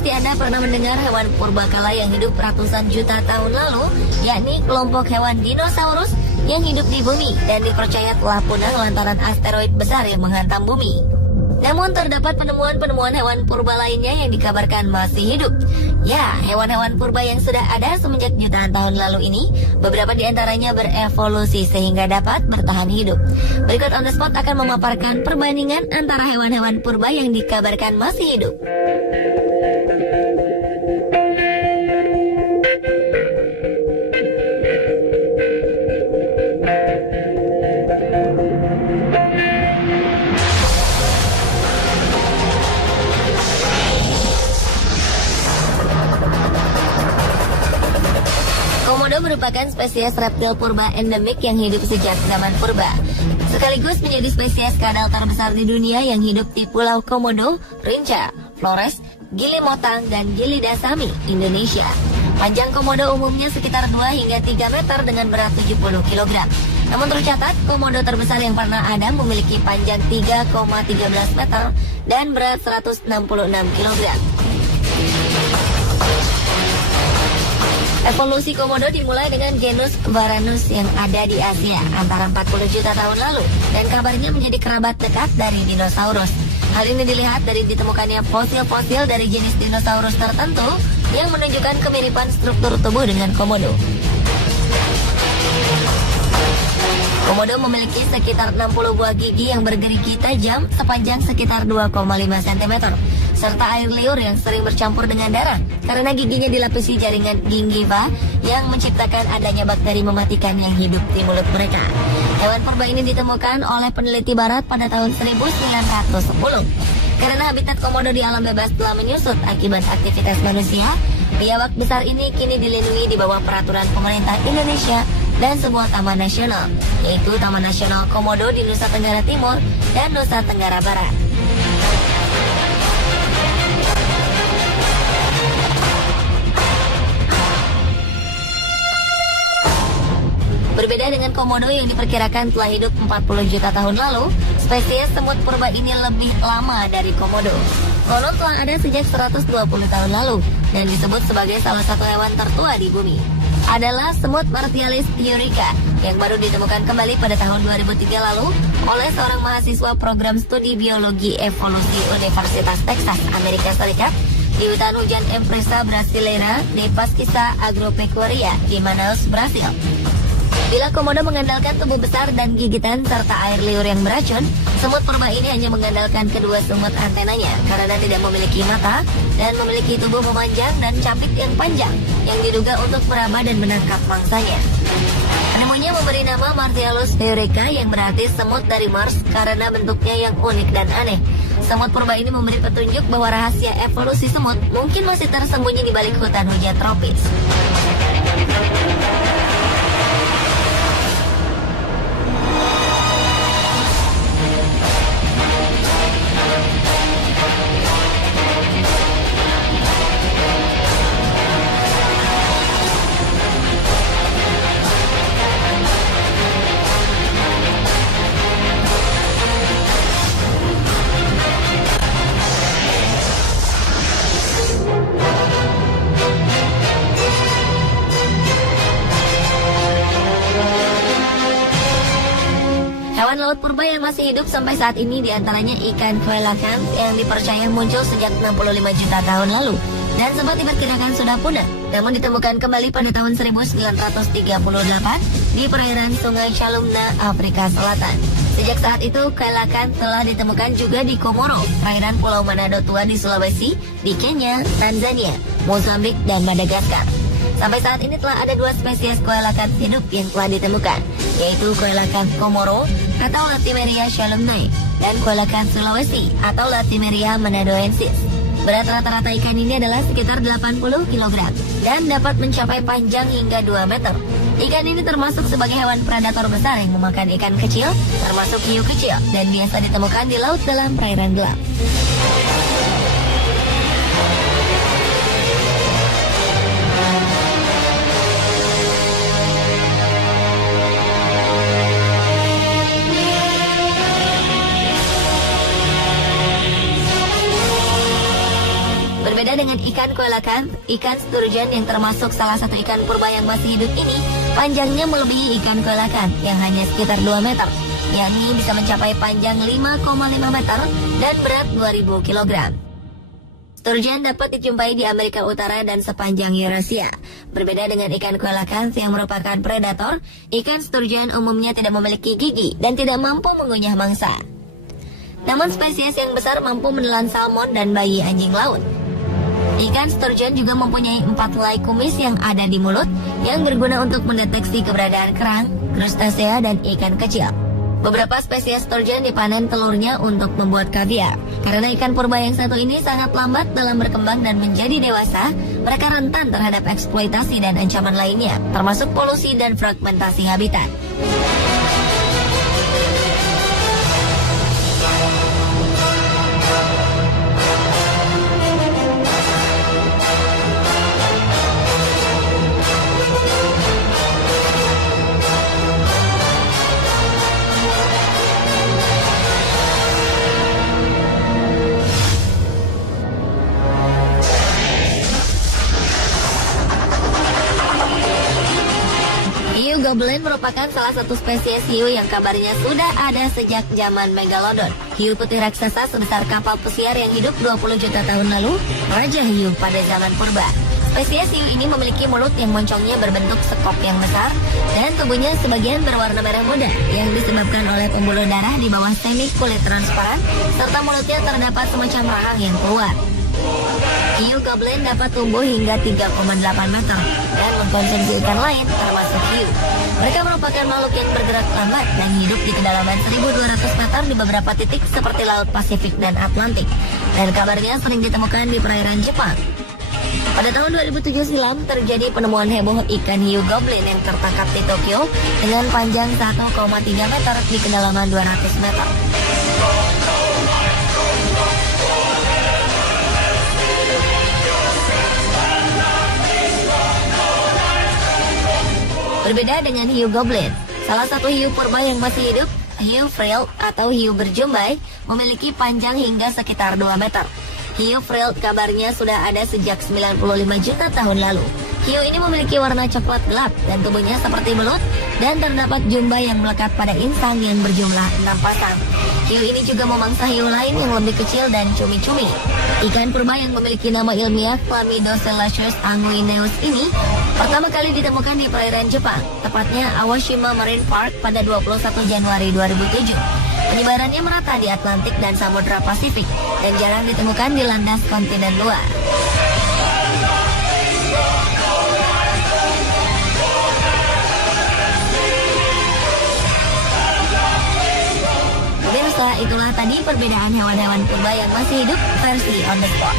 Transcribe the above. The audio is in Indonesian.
pasti Anda pernah mendengar hewan purbakala yang hidup ratusan juta tahun lalu, yakni kelompok hewan dinosaurus yang hidup di bumi dan dipercaya telah punah lantaran asteroid besar yang menghantam bumi. Namun terdapat penemuan-penemuan hewan purba lainnya yang dikabarkan masih hidup. Ya, hewan-hewan purba yang sudah ada semenjak jutaan tahun lalu ini, beberapa di antaranya berevolusi sehingga dapat bertahan hidup. Berikut On The Spot akan memaparkan perbandingan antara hewan-hewan purba yang dikabarkan masih hidup. Komodo merupakan spesies reptil purba endemik yang hidup sejak zaman purba. Sekaligus menjadi spesies kadal terbesar di dunia yang hidup di Pulau Komodo, Rinca, Flores, Gili Motang, dan Gili Dasami, Indonesia. Panjang komodo umumnya sekitar 2 hingga 3 meter dengan berat 70 kg. Namun tercatat, komodo terbesar yang pernah ada memiliki panjang 3,13 meter dan berat 166 kg. Evolusi komodo dimulai dengan genus Varanus yang ada di Asia antara 40 juta tahun lalu dan kabarnya menjadi kerabat dekat dari dinosaurus. Hal ini dilihat dari ditemukannya fosil-fosil dari jenis dinosaurus tertentu yang menunjukkan kemiripan struktur tubuh dengan komodo. Komodo memiliki sekitar 60 buah gigi yang bergerigi tajam sepanjang sekitar 2,5 cm, serta air liur yang sering bercampur dengan darah karena giginya dilapisi jaringan gingiva yang menciptakan adanya bakteri mematikan yang hidup di mulut mereka. Hewan purba ini ditemukan oleh peneliti barat pada tahun 1910. Karena habitat komodo di alam bebas telah menyusut akibat aktivitas manusia, biawak besar ini kini dilindungi di bawah peraturan pemerintah Indonesia dan sebuah taman nasional, yaitu Taman Nasional Komodo di Nusa Tenggara Timur dan Nusa Tenggara Barat. Berbeda dengan komodo yang diperkirakan telah hidup 40 juta tahun lalu, spesies semut purba ini lebih lama dari komodo. Konon telah ada sejak 120 tahun lalu dan disebut sebagai salah satu hewan tertua di bumi. Adalah semut Martialis eureka yang baru ditemukan kembali pada tahun 2003 lalu oleh seorang mahasiswa program studi biologi evolusi Universitas Texas, Amerika Serikat di hutan hujan Empresa Brasileira de Pesquisa Agropecuaria di Manaus, Brasil. Bila komodo mengandalkan tubuh besar dan gigitan serta air liur yang beracun, semut purba ini hanya mengandalkan kedua semut antenanya karena tidak memiliki mata dan memiliki tubuh memanjang dan capit yang panjang yang diduga untuk meraba dan menangkap mangsanya. Penemunya memberi nama Martialis eureka yang berarti semut dari Mars karena bentuknya yang unik dan aneh. Semut purba ini memberi petunjuk bahwa rahasia evolusi semut mungkin masih tersembunyi di balik hutan hujan tropis. Hewan laut purba yang masih hidup sampai saat ini diantaranya ikan coelacanth yang dipercaya muncul sejak 65 juta tahun lalu dan sempat diperkirakan sudah punah, namun ditemukan kembali pada tahun 1938 di perairan Sungai Chalumna, Afrika Selatan. Sejak saat itu, coelacanth telah ditemukan juga di Komoro, perairan Pulau Manado Tua di Sulawesi, di Kenya, Tanzania, Mozambik, dan Madagaskar. Sampai saat ini telah ada 2 spesies coelacanth hidup yang telah ditemukan, yaitu coelacanth Komoro atau Latimeria chalumnae dan coelacanth Sulawesi atau Latimeria manadoensis. Berat rata-rata ikan ini adalah sekitar 80 kg dan dapat mencapai panjang hingga 2 meter. Ikan ini termasuk sebagai hewan predator besar yang memakan ikan kecil, termasuk hiu kecil, dan biasa ditemukan di laut dalam perairan gelap. Berbeda dengan ikan koelakan, ikan sturgeon yang termasuk salah satu ikan purba yang masih hidup ini, panjangnya melebihi ikan koelakan yang hanya sekitar 2 meter, yakni bisa mencapai panjang 5,5 meter dan berat 2000 kg. Sturgeon dapat dijumpai di Amerika Utara dan sepanjang Eurasia. Berbeda dengan ikan koelakan yang merupakan predator, ikan sturgeon umumnya tidak memiliki gigi dan tidak mampu mengunyah mangsa. Namun spesies yang besar mampu menelan salmon dan bayi anjing laut. Ikan sturgeon juga mempunyai 4 helai kumis yang ada di mulut yang berguna untuk mendeteksi keberadaan kerang, krustasea, dan ikan kecil. Beberapa spesies sturgeon dipanen telurnya untuk membuat kaviar. Karena ikan purba yang satu ini sangat lambat dalam berkembang dan menjadi dewasa, mereka rentan terhadap eksploitasi dan ancaman lainnya, termasuk polusi dan fragmentasi habitat. Hiu goblin merupakan salah satu spesies hiu yang kabarnya sudah ada sejak zaman Megalodon. Hiu putih raksasa sebesar kapal pesiar yang hidup 20 juta tahun lalu, raja hiu pada zaman purba. Spesies hiu ini memiliki mulut yang moncongnya berbentuk sekop yang besar dan tubuhnya sebagian berwarna merah muda yang disebabkan oleh pembuluh darah di bawah semi kulit transparan serta mulutnya terdapat semacam rahang yang keluar. Hiu goblin dapat tumbuh hingga 3,8 meter dan mengkonsumsi ikan lain termasuk hiu. Mereka merupakan makhluk yang bergerak lambat dan hidup di kedalaman 1.200 meter di beberapa titik seperti Laut Pasifik dan Atlantik. Dan kabarnya sering ditemukan di perairan Jepang. Pada tahun 2007 silam terjadi penemuan heboh ikan hiu goblin yang tertangkap di Tokyo dengan panjang 1,3 meter di kedalaman 200 meter. Berbeda dengan hiu goblin, salah satu hiu purba yang masih hidup, hiu frilled atau hiu berjumbai, memiliki panjang hingga sekitar 2 meter. Hiu frilled kabarnya sudah ada sejak 95 juta tahun lalu. Hiu ini memiliki warna coklat gelap dan tubuhnya seperti belut dan terdapat jumbai yang melekat pada insang yang berjumlah 6 pasang. Hiu ini juga memangsa hiu lain yang lebih kecil dan cumi-cumi. Ikan purba yang memiliki nama ilmiah Chlamydococcus anguineus ini pertama kali ditemukan di perairan Jepang, tepatnya Awashima Marine Park pada 21 Januari 2007. Penyebarannya merata di Atlantik dan Samudra Pasifik dan jarang ditemukan di landas kontinen luar. Pemirsa, itulah tadi perbedaan hewan-hewan purba yang masih hidup versi on the spot.